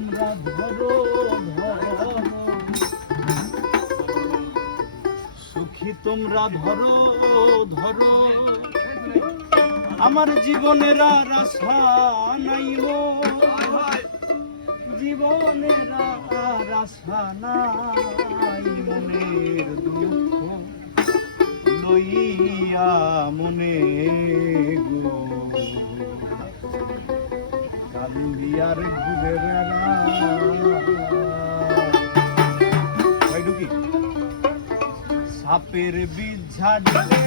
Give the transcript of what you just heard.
তোমরা ধরো ধরো, সুখী তোমরা ধরো ধরো, আমার জীবনের আর আশা নাই গো, জীবনের আর আশা নাই, মনের দুঃখ লইয়া মনে গো, কান্দি আর ঘুরে বেড়া। সাপের বীজ ঝাড়লে